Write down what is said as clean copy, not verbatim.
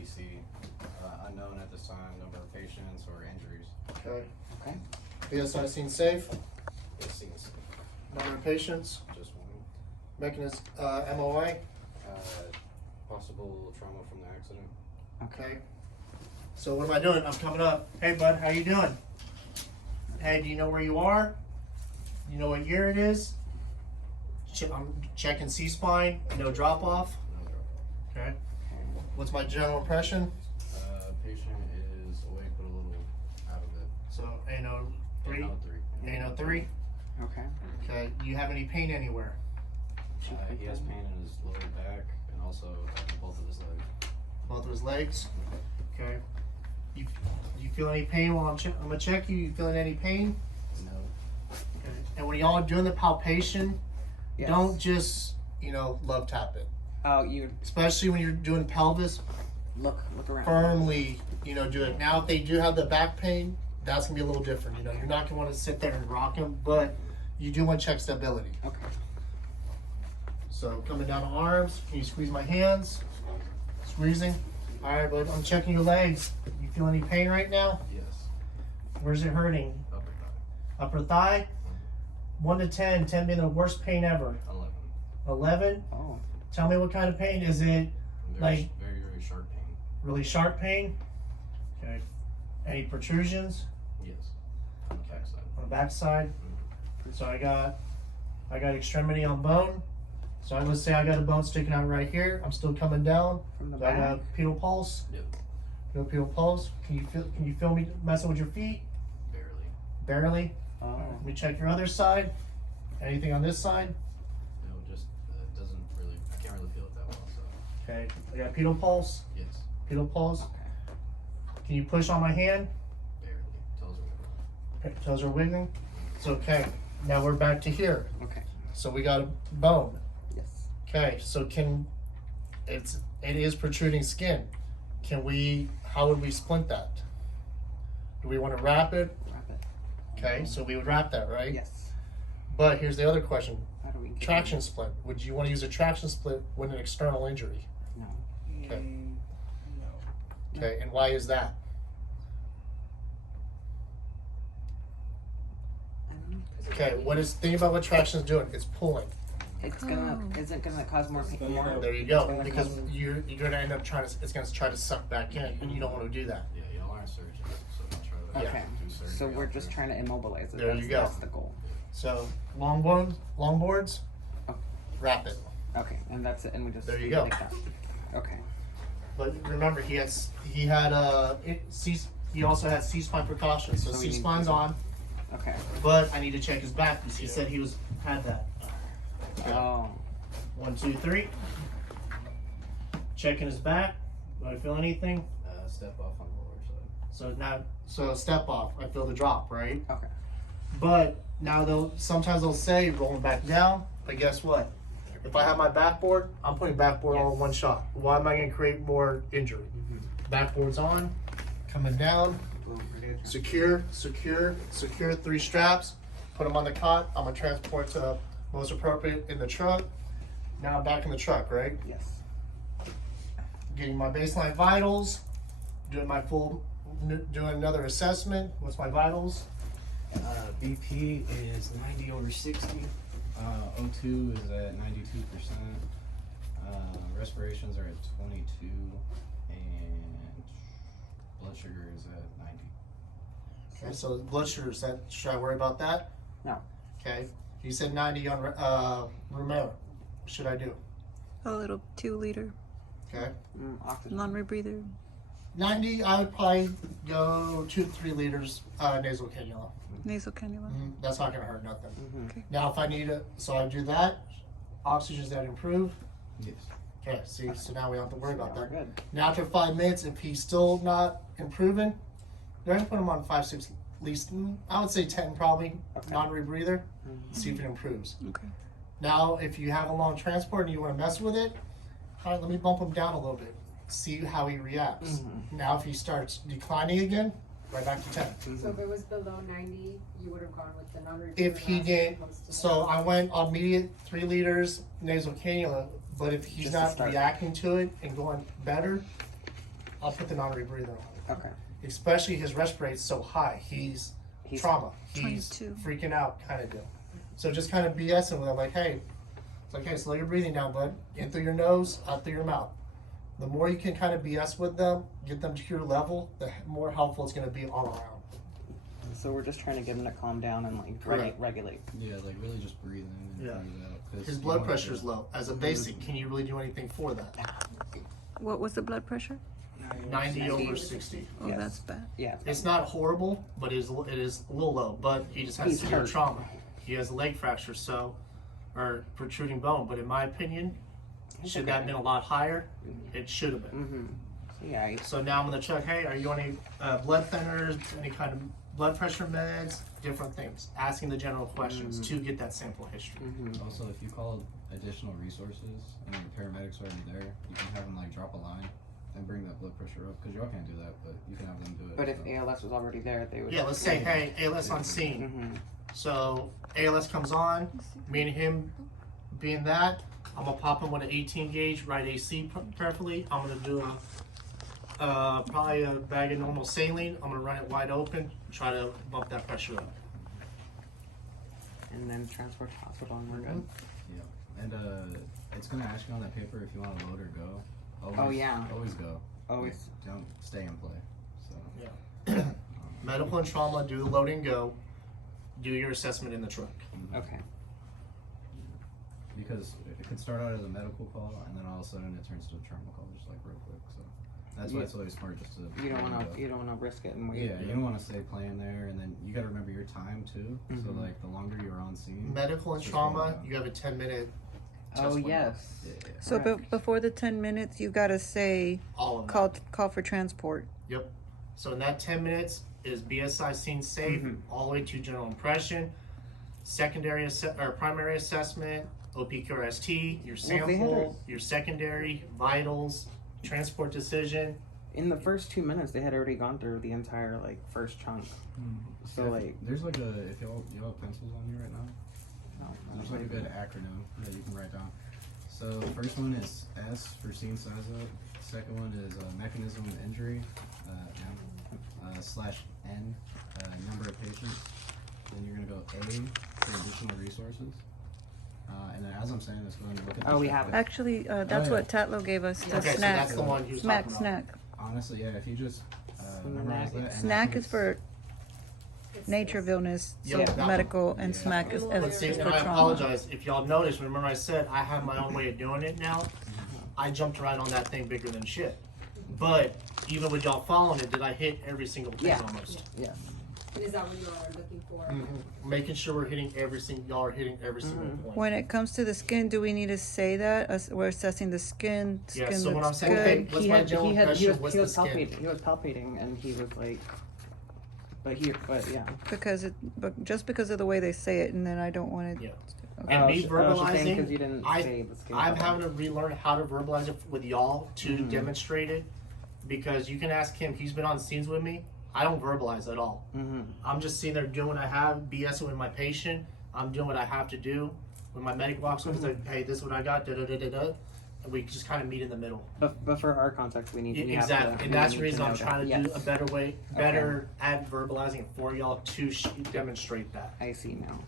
FDC. Unknown at this time, number of patients or injuries. Okay. Okay. BSI scene safe. It seems Number of patients. just one. Mechanism, MOI. Possible trauma from the accident. Okay. So what am I doing? I'm coming up. Hey bud, how you doing? Hey, do you know where you are? You know what year it is? I'm checking C-spine, no drop off. No drop-off. Okay. What's my general impression? Patient is awake but a little out of it. So ANO 3, No, 3. ANO 3. Okay. Okay. Do you have any pain anywhere? He has pain in his lower back and also both of his legs. Both of his legs. Okay. You feel any pain while I'm gonna check you? You feeling any pain? No. Okay. And when y'all are doing the palpation, Yes. don't just love tap it. Oh, you Especially when you're doing pelvis, look around. firmly, do it. Now, if they do have the back pain, that's gonna be a little different. You're not gonna want to sit there and rock them, but you do want to check stability. Okay. So coming down the arms, can you squeeze my hands? Squeezing. All right, bud. I'm checking your legs. You feel any pain right now? Yes. Where's it hurting? Upper thigh. Upper thigh. 1 to 10. 10 being the worst pain ever. 11. 11. Oh. Tell me what kind of pain is it? Very, very sharp pain. Really sharp pain. Okay. Any protrusions Yes. On the back side. on the back side? So I got extremity on bone. So I would say I got a bone sticking out right here. I'm still coming down. From the So I back. got pedal pulse. Yep. Pedal pulse. Can you feel me messing with your feet? Barely. Barely. Oh. Let me check your other side. Anything on this side? No, just doesn't really. I can't really feel it that well. So Okay. I got pedal pulse. yes. Pedal pulse. Okay. Can you push on my hand? Barely. Toes are wiggling. Toes are wiggling. It's okay. Now we're back to here. Okay. So we got a bone. Yes. Okay, so it is protruding skin. How would we splint that? Do we want to wrap it? Wrap it. Okay, so we would wrap that, right? Yes. But here's the other question. How do we get Traction split. Would you want to use a traction split with an external injury? No. Okay. No. Okay, and why is that? I don't know. Okay, think about what traction is doing. It's pulling. It's gonna. Is it gonna cause more pain? More? There you It's go. gonna Because cause- you're going to end up it's going to try to suck back in, and you don't want to do that. Yeah, y'all aren't surgeons, so don't try to Okay. do surgery. So we're out just there. trying to immobilize it. There you go. That's the goal. So longboards, Oh. wrap it. Okay, and that's it. And we just There you leave go. it like that. Okay. But remember, he also had C-spine precautions. So So we need C-spine's to- on, Okay. but I need to check his back because he said he had that. Oh. 1, 2, 3. Checking his back. Do I feel anything? Step off on the lower side. So step off. I feel the drop, right? Okay. But now sometimes they'll say rolling back down. But guess what? If I have my backboard, I'm putting backboard all in one shot. Why am I going to create more injury? Backboard's on, coming down, secure, 3 straps, put them on the cot. I'm going to transport to most appropriate in the truck. Now I'm back in the truck, right? Yes. Getting my baseline vitals, doing another assessment. What's my vitals? BP is 90/60. O2 is at 92%. Respirations are at 22, and blood sugar is at 90. Okay, so blood sugar, should I worry about that? No. Okay. You said 90 on Romero. What should I do? A little 2-liter Okay. Oxygen. non-rebreather. 90, I would probably go 2 to 3 liters nasal cannula. Nasal cannula. That's not going to hurt nothing. Mm-hmm. Now, if I need it, so I do that. Oxygen's that improve. Yes. Okay, see, so now we don't have to worry about We're that. good. Now, after 5 minutes, if he's still not improving, they're going to put him on 5, 6, at least, I would say 10 probably, Okay. non-rebreather, see if it improves. Okay. Now, if you have a long transport and you want to mess with it, all right, let me bump him down a little bit, see how he reacts. Now, if he starts declining again, right back to 10. So if it was below 90, you would have gone with the non-rebreather. If he last did, as opposed to so the- I went on immediate 3 liters nasal cannula, but if he's Just to not start. reacting to it and going better, I'll put the non-rebreather on. Okay. Especially his respirate's so high. He's trauma. He's 22. freaking out kind of deal. So just kind of BSing with him, like, hey, it's like, hey, slow your breathing down, bud. In through your nose, out through your mouth. The more you can kind of BS with them, get them to your level, the more helpful it's going to be all around. So we're just trying to get him to calm down and like Correct. regulate. Yeah, like really just breathe in and Yeah. breathe out. 'cause His you blood wanna pressure is feel- low. As a basic, can you really do anything for that? What was the blood pressure? 90 over 60. Oh, Yes. that's bad. Yeah. It's not horrible, but it is a little low. But he just has He's severe hurt. trauma. He has a leg fracture, or protruding bone. But in my opinion, should that have been a lot higher? It should have been. Mm-hmm. Yeah. So now I'm gonna check. Hey, are you on any blood thinners, any kind of blood pressure meds, different things? Asking the general questions to get that sample history. Also, if you call additional resources and the paramedics are already there, you can have them like drop a line and bring that blood pressure up. Because y'all can't do that, but you can have them do it. But if so. ALS was already there, they would. Yeah, let's say, hey, ALS on scene. Mm-hmm. So ALS comes on, me and him being that, I'm gonna pop him with an 18 gauge, right AC preferably. I'm gonna do probably a bag of normal saline. I'm gonna run it wide open, try to bump that pressure up. And then transport to hospital and we're good. Yeah, and it's gonna ask you on that paper if you want to load or go. Always, Oh, yeah. Always go. Always. Don't stay and play. So. Yeah. Medical and trauma, do the load and go. Do your assessment in the truck. Okay. Because it could start out as a medical call and then all of a sudden it turns to a trauma call just like real quick. So that's why it's always smart just to. You don't let 'em want go. to. You don't want to risk it and wait. Yeah, you don't want to stay playing there, and then you got to remember your time too. So Mhm. like the longer you're on scene. Medical and just trauma, going down. you have a 10-minute test Oh window. yes. Yeah, yeah. So Correct. before the 10 minutes, you gotta say All of them. call for transport. Yep. So in that 10 minutes is BSI scene safe, all the way to general impression, secondary or primary assessment, OPQRST, your Well, they had sample, your secondary, vitals, transport decision. In the first 2 minutes, they had already gone through the entire like first chunk. So If- like, there's like a if y'all have pencils on you right now. no, There's like a good acronym that you can write down. So the first one is S for scene size up. Second one is mechanism of injury, slash N, number of patients. Then you're gonna go A for additional resources. And then as I'm saying this, go ahead and look at the Oh, we checklist. have it. Actually, that's yeah. what Tatlo gave us. The Okay, so snack. that's the one he was Smack talking about. snack. Honestly, yeah, if you just memorize that. and I Snack think is for nature of illness, so Yeah, that one. medical, and Yeah. smack is, Let's see, is and for I trauma. apologize if y'all noticed. Remember, I said I have my own way of doing it now. I jumped right on that thing bigger than shit. But even with y'all following it, did I hit every single thing Yeah. almost? yeah. And is that what you all are looking for? Making sure we're hitting every single. Y'all are hitting every single point. When it comes to the skin, do we need to say that? We're assessing the skin. Yeah, Skin so when looks I'm saying, good. okay, what's my general impression? What's he the was skin? palpating. He was palpating, and he was like, but yeah. But just because of the way they say it, and then I don't want to. Yeah. Okay. And me she's saying verbalizing, because you didn't say the skin. I'm color. having to relearn how to verbalize it with y'all to Mhm. demonstrate it, because you can ask him. He's been on scenes with me. I don't verbalize at all. Mhm. I'm just sitting there doing what I have, BSing with my patient. I'm doing what I have to do with my medical officer. It's like, hey, this is what I got. Da da da da da. And we just kind of meet in the middle. But for our context, we need we have Exactly, to, and we that's need the reason I'm know trying that. to do Yes. a better way, better at verbalizing it for y'all to demonstrate that. I see now.